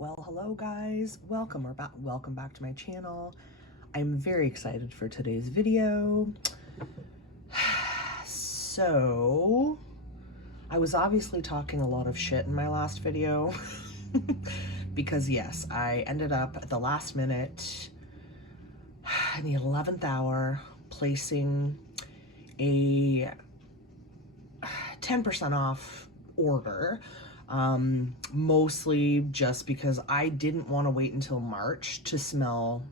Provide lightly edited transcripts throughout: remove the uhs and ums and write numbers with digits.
Well, hello guys, welcome back to my channel. I'm very excited for today's video. So, I was obviously talking a lot of shit in my last video because yes, I ended up at the last minute in the 11th hour placing a 10% off order. Mostly just because I didn't want to wait until March to smell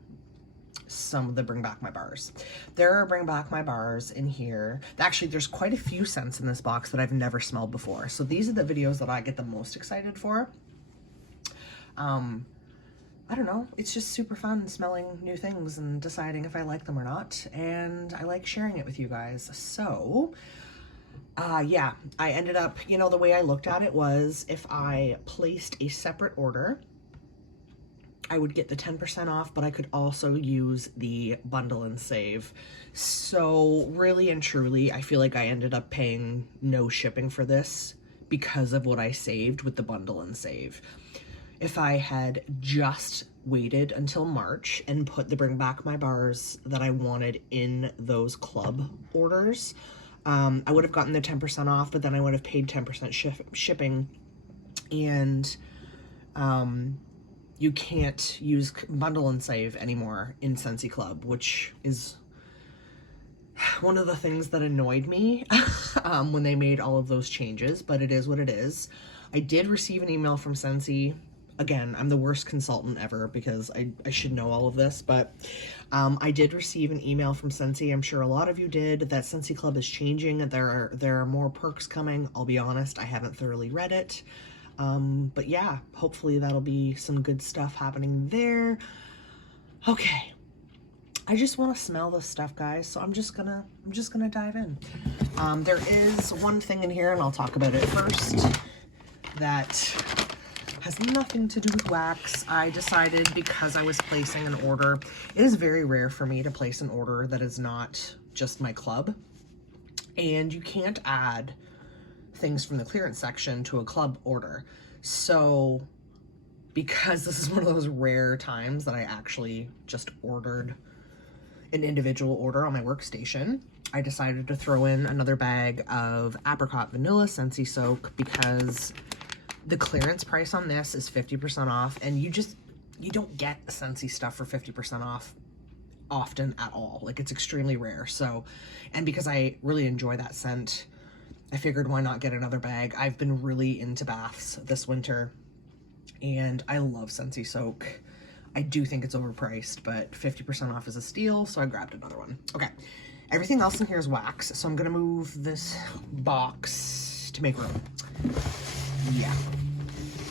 some of the Bring Back My Bars. There are Bring Back My Bars in here. Actually, there's quite a few scents in this box that I've never smelled before. So these are the videos that I get the most excited for. I don't know, it's just super fun smelling new things and deciding if I like them or not. And I like sharing it with you guys. So, yeah, I ended up, the way I looked at it was if I placed a separate order, I would get the 10% off, but I could also use the bundle and save. So really and truly, I feel like I ended up paying no shipping for this because of what I saved with the bundle and save. If I had just waited until March and put the Bring Back My Bars that I wanted in those club orders, I would have gotten the 10% off, but then I would have paid 10% shipping, and you can't use bundle and save anymore in Scentsy Club, which is one of the things that annoyed me when they made all of those changes, but it is what it is. I did receive an email from Scentsy. Again, I'm the worst consultant ever because I should know all of this, but I did receive an email from Scentsy. I'm sure a lot of you did, that Scentsy Club is changing. There are more perks coming. I'll be honest, I haven't thoroughly read it. But yeah, hopefully that'll be some good stuff happening there. Okay. I just want to smell this stuff, guys, so I'm just gonna dive in. There is one thing in here, and I'll talk about it first, that has nothing to do with wax. I decided, because I was placing an order, it is very rare for me to place an order that is not just my club, and you can't add things from the clearance section to a club order. So because this is one of those rare times that I actually just ordered an individual order on my workstation, I decided to throw in another bag of Apricot Vanilla Scentsy Soak because the clearance price on this is 50% off, and you don't get Scentsy stuff for 50% off often at all. Like, it's extremely rare. So, and because I really enjoy that scent, I figured why not get another bag. I've been really into baths this winter, and I love Scentsy Soak. I do think it's overpriced, but 50% off is a steal, so I grabbed another one. Okay, everything else in here is wax, so I'm gonna move this box to make room. Yeah,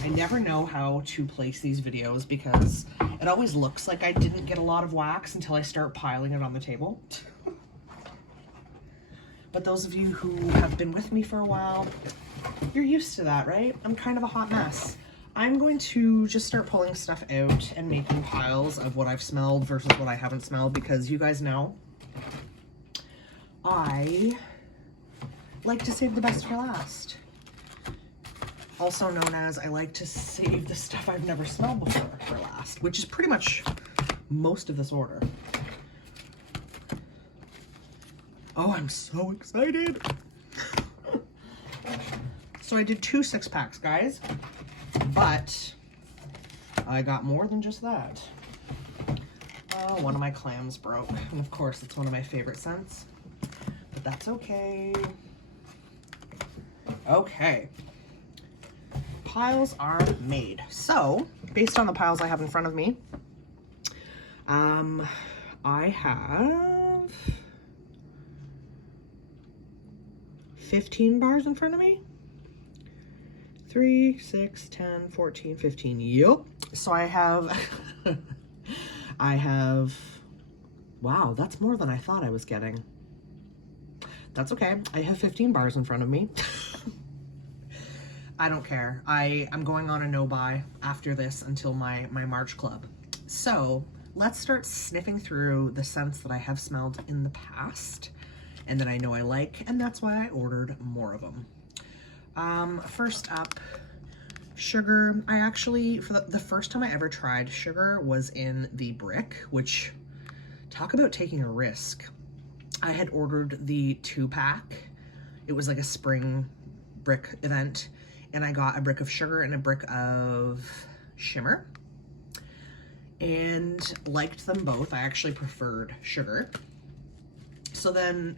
I never know how to place these videos because it always looks like I didn't get a lot of wax until I start piling it on the table. But those of you who have been with me for a while, you're used to that, right? I'm kind of a hot mess. I'm going to just start pulling stuff out and making piles of what I've smelled versus what I haven't smelled, because you guys know I like to save the best for last. Also known as, I like to save the stuff I've never smelled before for last, which is pretty much most of this order. Oh, I'm so excited. So I did 2 6-packs, guys, but I got more than just that. Oh, one of my clams broke. And of course, it's one of my favorite scents, but that's okay. Okay. Piles are made. So, based on the piles I have in front of me, I have 15 bars in front of me. 3, 6, 10, 14, 15. Yep. So I have, wow, that's more than I thought I was getting. That's okay. I have 15 bars in front of me. I don't care. I'm going on a no-buy after this until my March club. So let's start sniffing through the scents that I have smelled in the past and that I know I like, and that's why I ordered more of them. First up, Sugar, I actually, for the first time I ever tried sugar was in the brick, which, talk about taking a risk. I had ordered the 2-pack. It was like a spring brick event, and I got a brick of sugar and a brick of shimmer, and liked them both. I actually preferred sugar. So then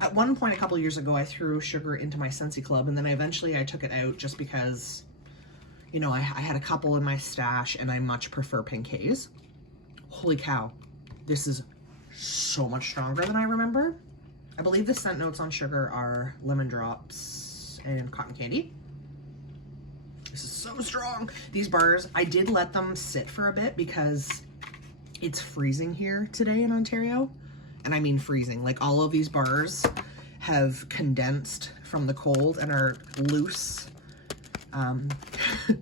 at one point a couple years ago, I threw sugar into my Scentsy Club, and then eventually I took it out just because, you know, I had a couple in my stash and I much prefer pink haze. Holy cow, this is so much stronger than I remember. I believe the scent notes on sugar are lemon drops and cotton candy. This is so strong. These bars, I did let them sit for a bit because it's freezing here today in Ontario. And I mean freezing, like all of these bars have condensed from the cold and are loose,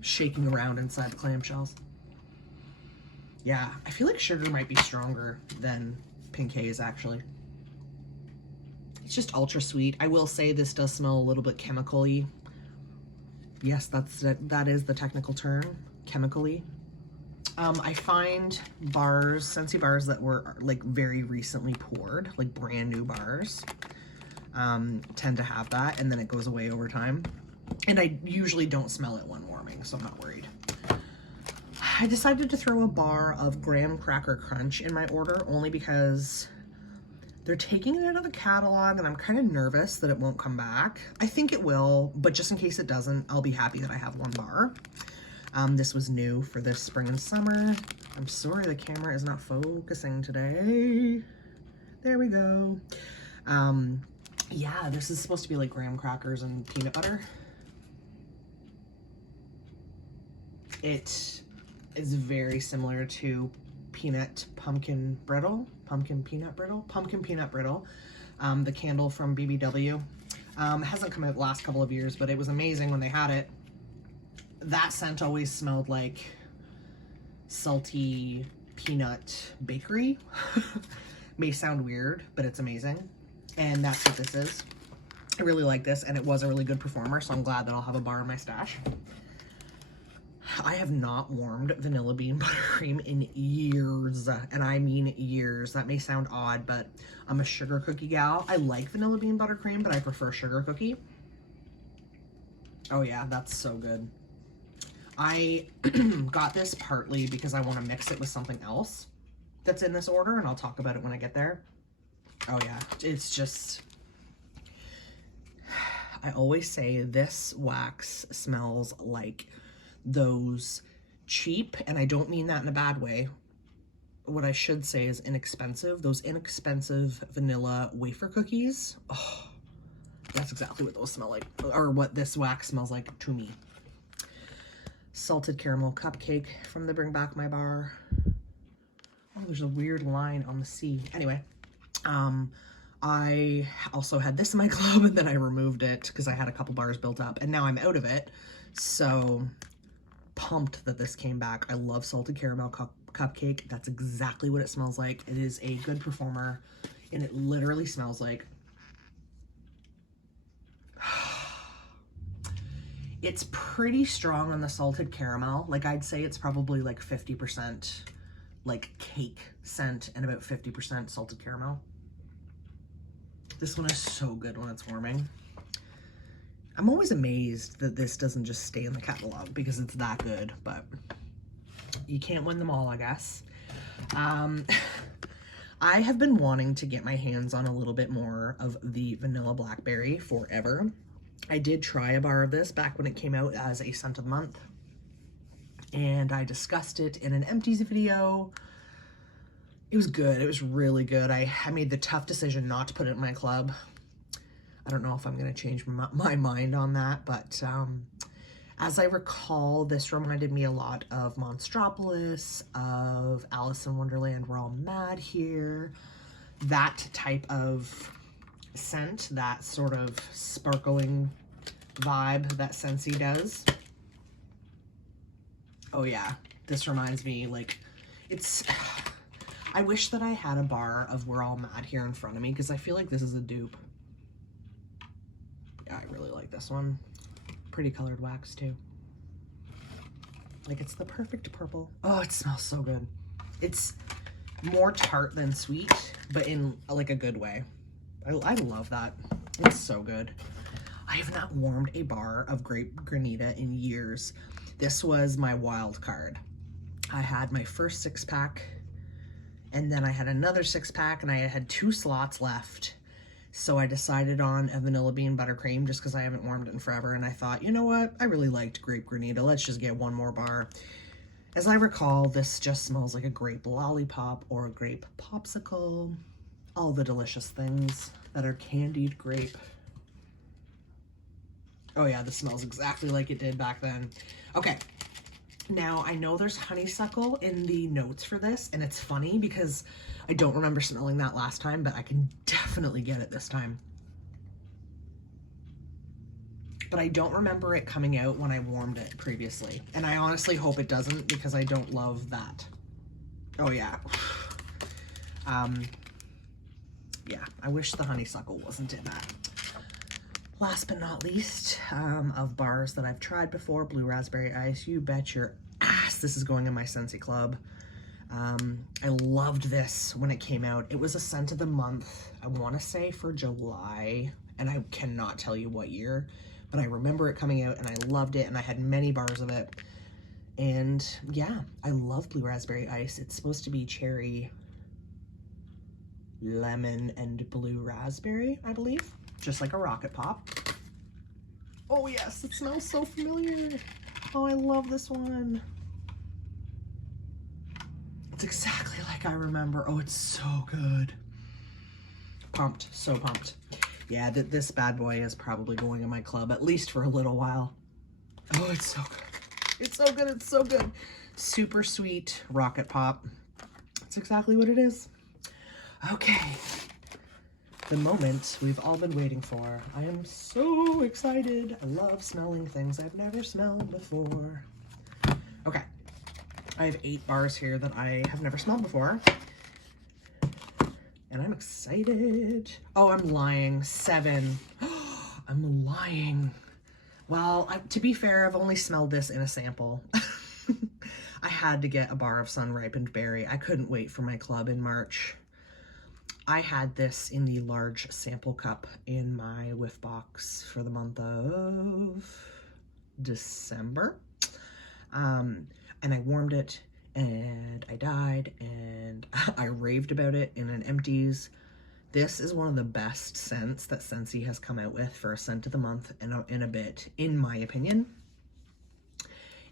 shaking around inside the clamshells. Yeah, I feel like sugar might be stronger than pink haze actually. It's just ultra sweet. I will say this does smell a little bit chemical-y. Yes, that is the technical term, chemically. I find bars, Scentsy bars that were like very recently poured, like brand new bars, tend to have that, and then it goes away over time. And I usually don't smell it when warming, so I'm not worried. I decided to throw a bar of graham cracker crunch in my order only because they're taking it out of the catalog and I'm kind of nervous that it won't come back. I think it will, but just in case it doesn't, I'll be happy that I have one bar. This was new for this spring and summer. I'm sorry the camera is not focusing today. There we go. Yeah, this is supposed to be like graham crackers and peanut butter. It is very similar to pumpkin peanut brittle, the candle from BBW. It hasn't come out the last couple of years, but it was amazing when they had it. That scent always smelled like salty peanut bakery. May sound weird, but it's amazing. And that's what this is. I really like this, and it was a really good performer, so I'm glad that I'll have a bar in my stash. I have not warmed vanilla bean buttercream in years, and I mean years. That may sound odd, but I'm a sugar cookie gal. I like vanilla bean buttercream, but I prefer sugar cookie. Oh yeah, that's so good. I got this partly because I want to mix it with something else that's in this order, and I'll talk about it when I get there. Oh yeah, it's just, I always say this wax smells like those cheap, and I don't mean that in a bad way. What I should say is inexpensive, those inexpensive vanilla wafer cookies. Oh, that's exactly what those smell like, or what this wax smells like to me. Salted caramel cupcake from the Bring Back My Bar. Oh, there's a weird line on the C. Anyway, I also had this in my club, and then I removed it because I had a couple bars built up, and now I'm out of it. So pumped that this came back. I love salted caramel cupcake. That's exactly what it smells like. It is a good performer, and it literally smells like, it's pretty strong on the salted caramel. Like I'd say it's probably like 50% like cake scent and about 50% salted caramel. This one is so good when it's warming. I'm always amazed that this doesn't just stay in the catalog because it's that good, but you can't win them all, I guess. I have been wanting to get my hands on a little bit more of the vanilla blackberry forever. I did try a bar of this back when it came out as a scent of the month, and I discussed it in an empties video. It was good. It was really good. I made the tough decision not to put it in my club. I don't know if I'm going to change my mind on that, but as I recall, this reminded me a lot of Monstropolis, of Alice in Wonderland, We're All Mad Here, that type of scent, that sort of sparkling vibe that Scentsy does. Oh yeah, this reminds me, like, it's, I wish that I had a bar of We're All Mad Here in front of me, because I feel like this is a dupe. Yeah, I really like this one. Pretty colored wax too. Like, it's the perfect purple. Oh, it smells so good. It's more tart than sweet, but in like a good way. I love that. It's so good. I have not warmed a bar of Grape Granita in years. This was my wild card. I had my first 6-pack, and then I had another 6-pack, and I had 2 slots left. So I decided on a vanilla bean buttercream just because I haven't warmed it in forever, and I thought, you know what? I really liked Grape Granita. Let's just get one more bar. As I recall, this just smells like a grape lollipop or a grape popsicle. All the delicious things that are candied grape. Oh yeah, this smells exactly like it did back then. Okay, now I know there's honeysuckle in the notes for this, and it's funny because I don't remember smelling that last time, but I can definitely get it this time. But I don't remember it coming out when I warmed it previously. And I honestly hope it doesn't because I don't love that. Oh yeah. Yeah, I wish the honeysuckle wasn't in that. Last but not least, of bars that I've tried before, Blue Raspberry Ice. You bet your ass this is going in my Scentsy Club. I loved this when it came out. It was a scent of the month, I want to say for July, and I cannot tell you what year, but I remember it coming out and I loved it, and I had many bars of it. And yeah, I love Blue Raspberry Ice. It's supposed to be cherry, lemon, and blue raspberry, I believe. Just like a rocket pop. Oh yes, it smells so familiar. Oh, I love this one. It's exactly like I remember. Oh, it's so good. Pumped, so pumped. Yeah, this bad boy is probably going in my club, at least for a little while. Oh, it's so good. It's so good, it's so good. Super sweet rocket pop. That's exactly what it is. Okay. The moment we've all been waiting for. I am so excited. I love smelling things I've never smelled before. Okay. I have 8 bars here that I have never smelled before. And I'm excited. Oh, I'm lying. 7. I'm lying. Well, to be fair, I've only smelled this in a sample. I had to get a bar of Ripened Berry. I couldn't wait for my club in March. I had this in the large sample cup in my whiff box for the month of December. And I warmed it, and I died, and I raved about it in an empties. This is one of the best scents that Scentsy has come out with for a scent of the month in a bit, in my opinion.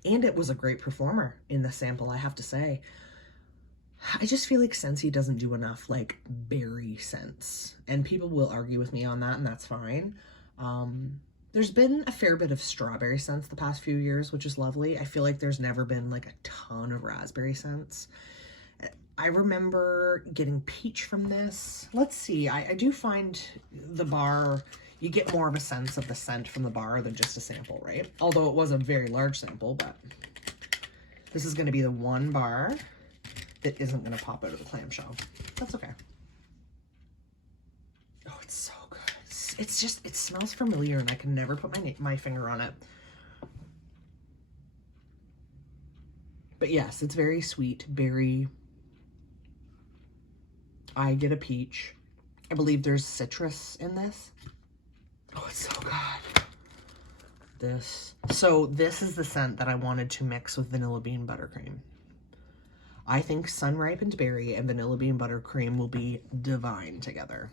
And it was a great performer in the sample, I have to say. I just feel like Scentsy doesn't do enough, like, berry scents. And people will argue with me on that, and that's fine. There's been a fair bit of strawberry scents the past few years, which is lovely. I feel like there's never been, like, a ton of raspberry scents. I remember getting peach from this. Let's see, I do find the bar, you get more of a sense of the scent from the bar than just a sample, right? Although it was a very large sample, but this is going to be the one bar that isn't going to pop out of the clamshell. That's okay. Oh, it's so good. It's just, it smells familiar, and I can never put my finger on it. But yes, it's very sweet, berry. I get a peach. I believe there's citrus in this. Oh, it's so good. So this is the scent that I wanted to mix with vanilla bean buttercream. I think Ripened Berry and vanilla bean buttercream will be divine together.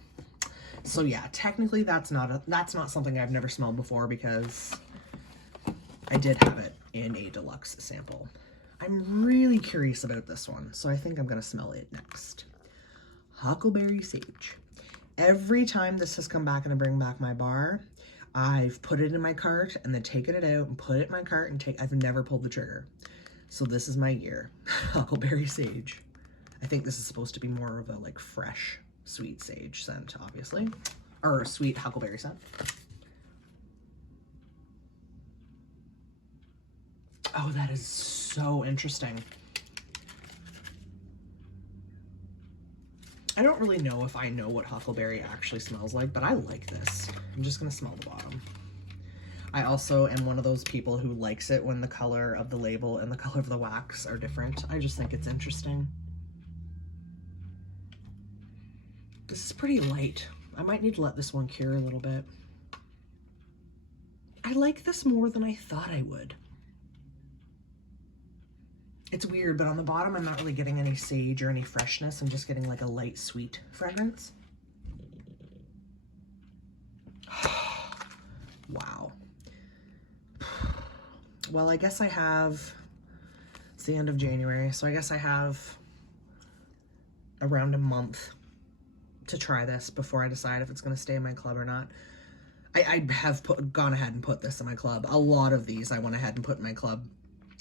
So yeah, technically that's not something I've never smelled before because I did have it in a deluxe sample. I'm really curious about this one, so I think I'm gonna smell it next. Huckleberry Sage. Every time this has come back and I bring back my bar, I've put it in my cart and then taken it out and put it in my cart and I've never pulled the trigger. So this is my year. Huckleberry Sage. I think this is supposed to be more of a like fresh sweet sage scent, obviously. Or sweet huckleberry scent. Oh, that is so interesting. I don't really know if I know what huckleberry actually smells like, but I like this. I'm just gonna smell the bottom. I also am one of those people who likes it when the color of the label and the color of the wax are different. I just think it's interesting. This is pretty light. I might need to let this one cure a little bit. I like this more than I thought I would. It's weird, but on the bottom, I'm not really getting any sage or any freshness. I'm just getting like a light sweet fragrance. Wow. Well, I guess I have, it's the end of January, so I guess I have around a month to try this before I decide if it's going to stay in my club or not. I have gone ahead and put this in my club. A lot of these I went ahead and put in my club,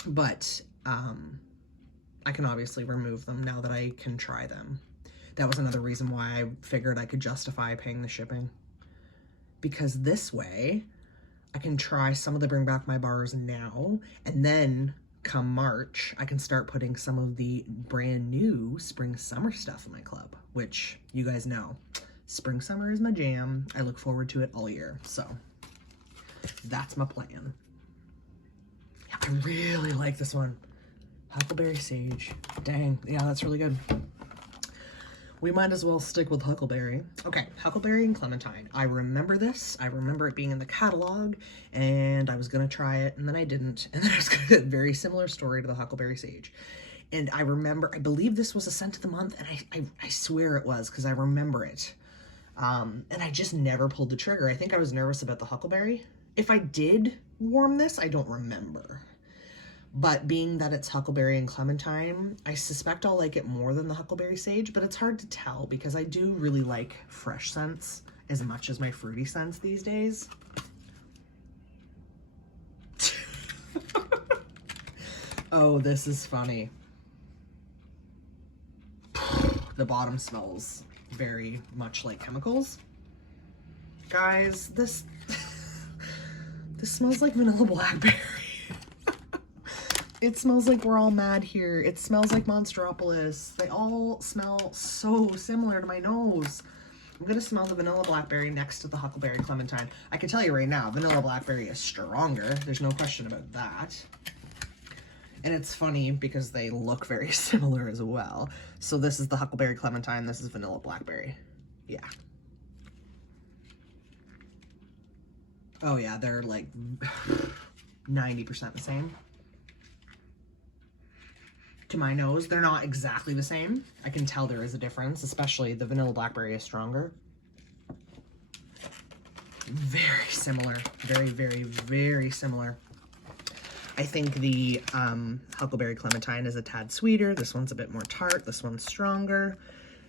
but I can obviously remove them now that I can try them. That was another reason why I figured I could justify paying the shipping. Because this way, I can try some of the Bring Back My Bars now, and then come March, I can start putting some of the brand new spring summer stuff in my club, which you guys know. Spring summer is my jam. I look forward to it all year. So that's my plan. Yeah, I really like this one. Huckleberry Sage. Dang, yeah, that's really good. We might as well stick with Huckleberry. Okay, Huckleberry and Clementine. I remember this. I remember it being in the catalog, and I was gonna try it, and then I didn't. And then I was gonna get a very similar story to the Huckleberry Sage. And I remember, I believe this was a scent of the month, and I swear it was, because I remember it. And I just never pulled the trigger. I think I was nervous about the Huckleberry. If I did warm this, I don't remember. But being that it's Huckleberry and Clementine, I suspect I'll like it more than the Huckleberry Sage, but it's hard to tell because I do really like fresh scents as much as my fruity scents these days. Oh, this is funny. The bottom smells very much like chemicals. Guys, this smells like vanilla blackberry. It smells like we're all mad here. It smells like Monstropolis. They all smell so similar to my nose. I'm gonna smell the vanilla blackberry next to the Huckleberry Clementine. I can tell you right now, vanilla blackberry is stronger. There's no question about that. And it's funny because they look very similar as well. So this is the Huckleberry Clementine, this is vanilla blackberry. Yeah. Oh yeah, they're like 90% the same. To my nose, they're not exactly the same. I can tell there is a difference, especially the vanilla blackberry is stronger. Very similar, very, very, very similar. I think the Huckleberry Clementine is a tad sweeter. This one's a bit more tart. This one's stronger.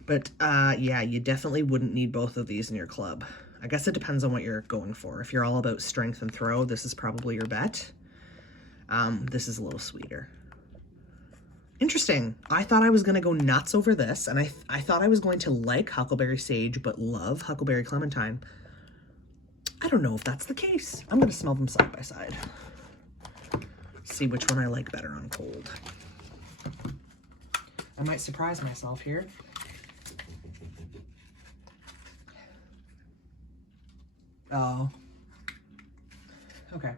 But yeah, you definitely wouldn't need both of these in your club. I guess it depends on what you're going for. If you're all about strength and throw, this is probably your bet. This is a little sweeter. Interesting. I thought I was going to go nuts over this, and I thought I was going to like Huckleberry Sage, but love Huckleberry Clementine. I don't know if that's the case. I'm going to smell them side by side. See which one I like better on cold. I might surprise myself here. Oh. Okay.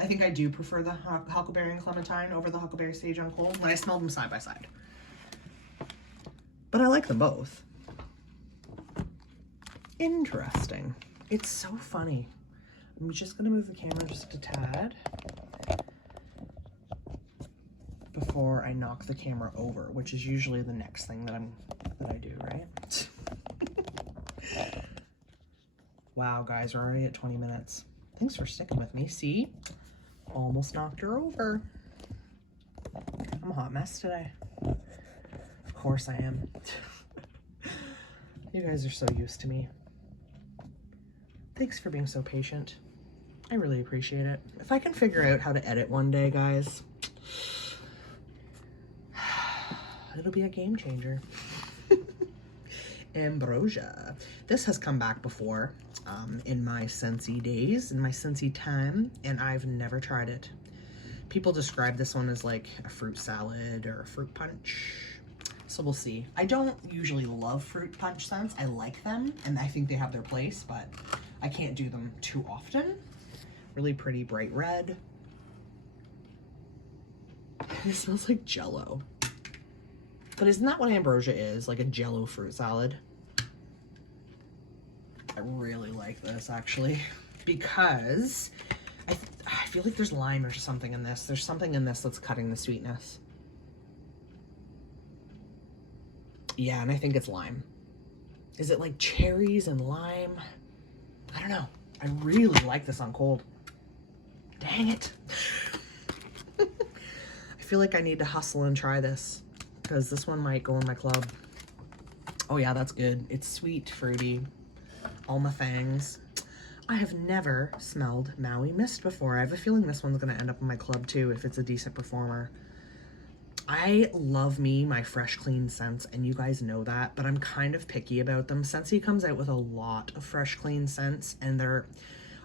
I think I do prefer the Huckleberry and Clementine over the Huckleberry Sage on cold when I smell them side by side. But I like them both. Interesting. It's so funny. I'm just going to move the camera just a tad before I knock the camera over, which is usually the next thing that I do, right? Wow, guys, we're already at 20 minutes. Thanks for sticking with me. See? Almost knocked her over. I'm a hot mess today. Of course I am. You guys are so used to me. Thanks for being so patient. I really appreciate it. If I can figure out how to edit one day, guys, it'll be a game changer. Ambrosia. This has come back before in my Scentsy days, in my Scentsy time, and I've never tried it. People describe this one as like a fruit salad or a fruit punch. So we'll see. I don't usually love fruit punch scents. I like them, and I think they have their place, but I can't do them too often. Really pretty bright red. It smells like Jell-O. But isn't that what Ambrosia is? Like a Jell-O fruit salad? I really like this, actually, because I feel like there's lime or something in this. There's something in this that's cutting the sweetness. Yeah, and I think it's lime. Is it like cherries and lime? I don't know. I really like this on cold. Dang it. I feel like I need to hustle and try this because this one might go in my club. Oh yeah, that's good. It's sweet, fruity, all my fangs. I have never smelled Maui Mist before. I have a feeling this one's gonna end up in my club too if it's a decent performer. I love me my fresh, clean scents, and you guys know that, but I'm kind of picky about them. Scentsy comes out with a lot of fresh, clean scents, and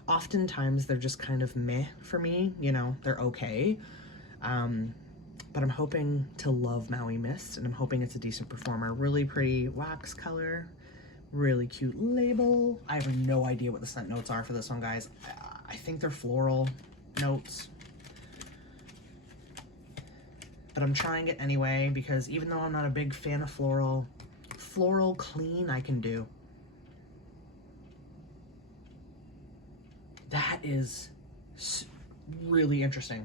oftentimes they're just kind of meh for me, you know, they're okay. But I'm hoping to love Maui Mist, and I'm hoping it's a decent performer. Really pretty wax color, really cute label. I have no idea what the scent notes are for this one, guys. I think they're floral notes. But I'm trying it anyway because even though I'm not a big fan of floral clean I can do. That is really interesting.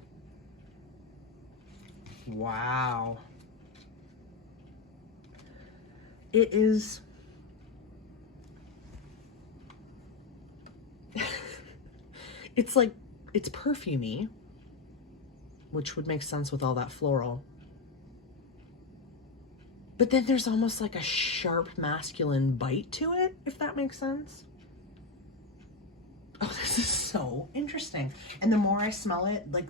Wow. It is. It's like, it's perfumey, which would make sense with all that floral. But then there's almost like a sharp masculine bite to it, if that makes sense. Oh, this is so interesting. And the more I smell it, like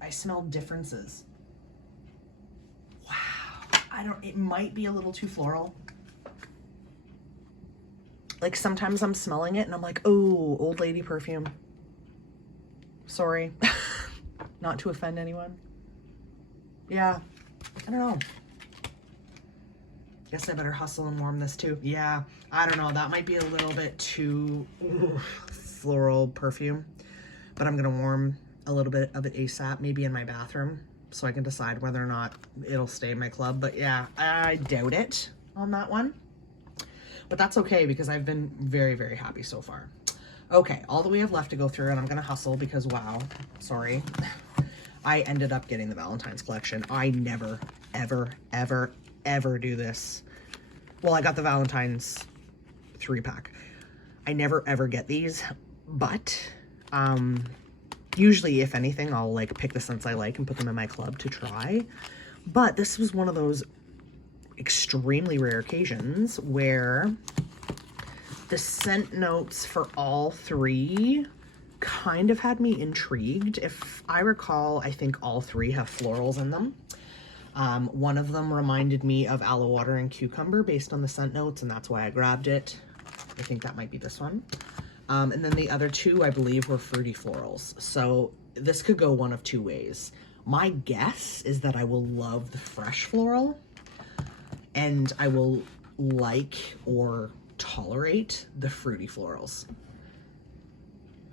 I smell differences. Wow. It might be a little too floral. Like sometimes I'm smelling it and I'm like, oh, old lady perfume. Sorry. Not to offend anyone. Yeah, I don't know. Guess I better hustle and warm this too. Yeah, I don't know. That might be a little bit too floral perfume, but I'm gonna warm a little bit of it ASAP, maybe in my bathroom, so I can decide whether or not it'll stay in my club. But yeah, I doubt it on that one. But that's okay because I've been very, very happy so far. Okay, all that we have left to go through, and I'm gonna hustle because wow, sorry. I ended up getting the Valentine's collection. I never, ever, ever, ever do this. Well, I got the Valentine's 3-pack. I never, ever get these, but usually, if anything, I'll like pick the scents I like and put them in my club to try. But this was one of those extremely rare occasions where the scent notes for all three kind of had me intrigued. If I recall, I think all three have florals in them. One of them reminded me of aloe water and cucumber based on the scent notes, and that's why I grabbed it. I think that might be this one. And then the other two, I believe, were fruity florals. So this could go one of two ways. My guess is that I will love the fresh floral, and I will like or tolerate the fruity florals.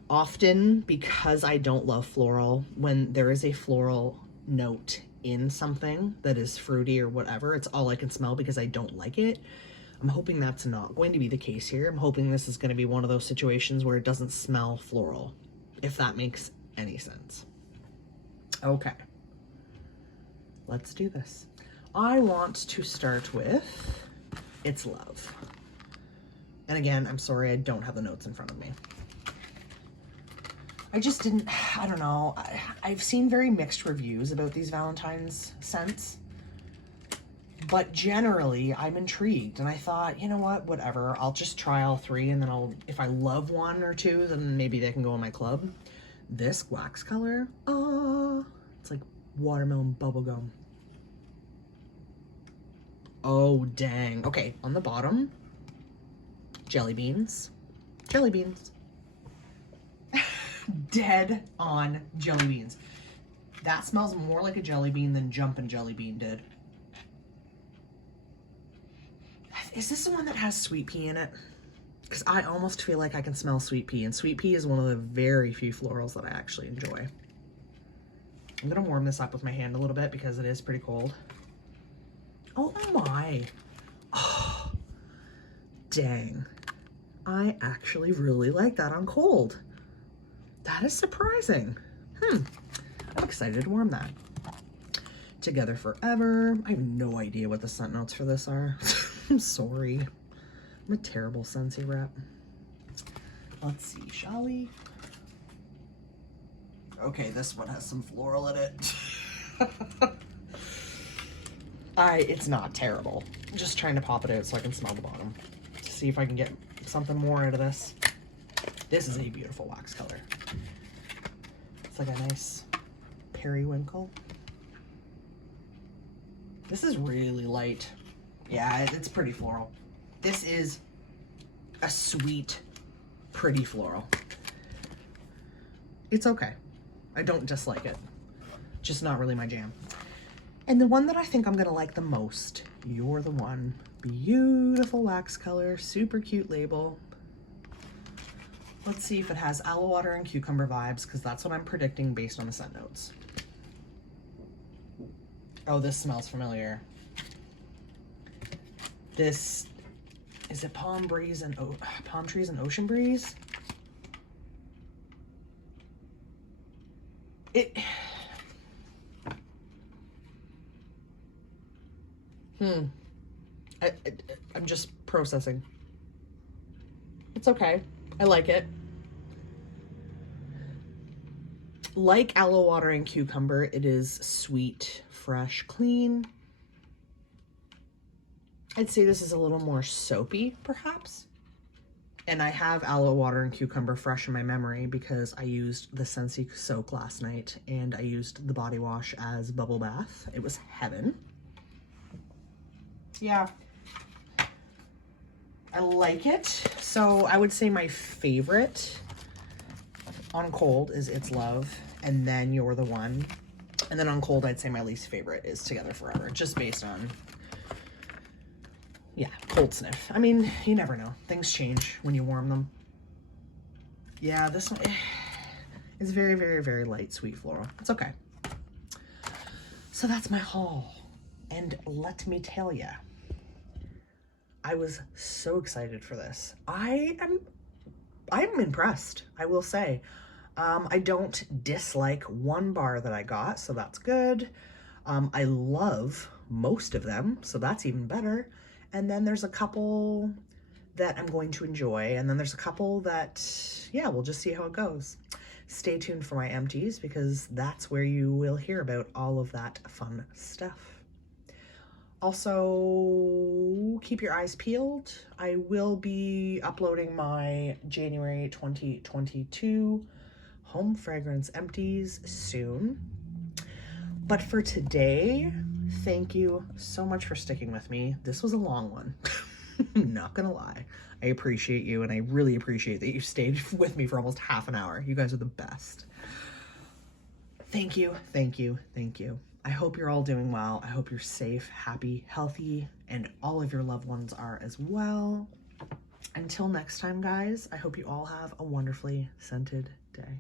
Often, because I don't love floral, when there is a floral note in something that is fruity or whatever, it's all I can smell because I don't like it. I'm hoping that's not going to be the case here. I'm hoping this is going to be one of those situations where it doesn't smell floral, if that makes any sense. Okay, let's do this. I want to start with It's Love. And again, I'm sorry I don't have the notes in front of me. I just didn't, I don't know. I've seen very mixed reviews about these Valentine's scents, but generally I'm intrigued, and I thought, you know what, whatever, I'll just try all three, and then if I love one or two, then maybe they can go in my club. This wax color, it's like watermelon bubblegum. Oh, dang. Okay, on the bottom, jelly beans. Jelly beans. Dead on jelly beans. That smells more like a jelly bean than Jumpin' Jelly Bean did. Is this the one that has sweet pea in it? Because I almost feel like I can smell sweet pea, and sweet pea is one of the very few florals that I actually enjoy. I'm gonna warm this up with my hand a little bit because it is pretty cold. Oh my. Oh, dang. I actually really like that on cold. That is surprising. I'm excited to warm that. Together Forever. I have no idea what the scent notes for this are. I'm sorry. I'm a terrible Scentsy rep. Let's see, shall we? Okay, this one has some floral in it. It's not terrible. I'm just trying to pop it out so I can smell the bottom. To see if I can get something more out of this. This is a beautiful wax color. It's like a nice periwinkle. This is really light. Yeah, it's pretty floral. This is a sweet, pretty floral. It's okay. I don't dislike it. Just not really my jam. And the one that I think I'm gonna like the most, You're the One. Beautiful wax color, super cute label. Let's see if it has aloe water and cucumber vibes, because that's what I'm predicting based on the scent notes. Oh, this smells familiar. This, is it palm trees and ocean breeze? I'm just processing. It's okay. I like it. Like aloe water and cucumber, it is sweet, fresh, clean. I'd say this is a little more soapy, perhaps. And I have aloe water and cucumber fresh in my memory because I used the Scentsy soak last night and I used the body wash as bubble bath. It was heaven. Yeah, I like it. So I would say my favorite on cold is It's Love, and then You're the One. And then on cold, I'd say my least favorite is Together Forever, just based on, yeah, cold sniff. I mean, you never know. Things change when you warm them. Yeah, this one is very, very, very light, sweet floral. It's okay. So that's my haul. And let me tell ya, I was so excited for this. I'm impressed, I will say. I don't dislike one bar that I got, so that's good. I love most of them, so that's even better. And then there's a couple that I'm going to enjoy, and then there's a couple that, yeah, we'll just see how it goes. Stay tuned for my empties, because that's where you will hear about all of that fun stuff. Also, keep your eyes peeled. I will be uploading my January 2022 home fragrance empties soon. But for today, thank you so much for sticking with me. This was a long one. Not gonna lie. I appreciate you, and I really appreciate that you stayed with me for almost half an hour. You guys are the best. Thank you, thank you, thank you. I hope you're all doing well. I hope you're safe, happy, healthy, and all of your loved ones are as well. Until next time, guys, I hope you all have a wonderfully scented day.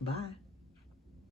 Bye.